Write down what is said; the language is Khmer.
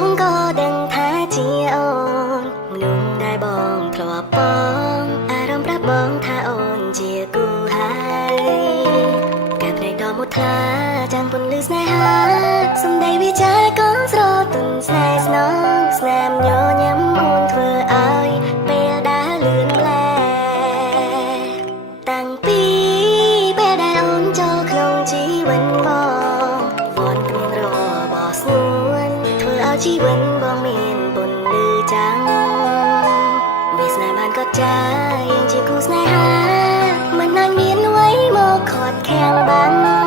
បងក៏ដឹងថាជាអូនមនុស្សដែលបងធ្លាប់បងអារម្មណ៍ប្រាប់បងថាអូនជាគូហើយកាលភ្នែកដ៏មុតថ្លាចាំងពន្លឺស្នេហាសំដីវាចាក៏ស្រទន់ស្នេហ៍ស្នងស្នាមញញឹមអូនធ្វើឲ្យពេលដើរលឿនម្លែតាំងពីពេលដែលអូនចូលក្នុងជីវិតបងវត្តគ្មានរបស់ស្នួនធ្វើឲ្យជីវិតបងមានពន្លឺចាំងវាសនាបានកត់ចាយើងជាគូស្នេហាមិនអាចមានអ្វីមកខាត់ខាំងបាន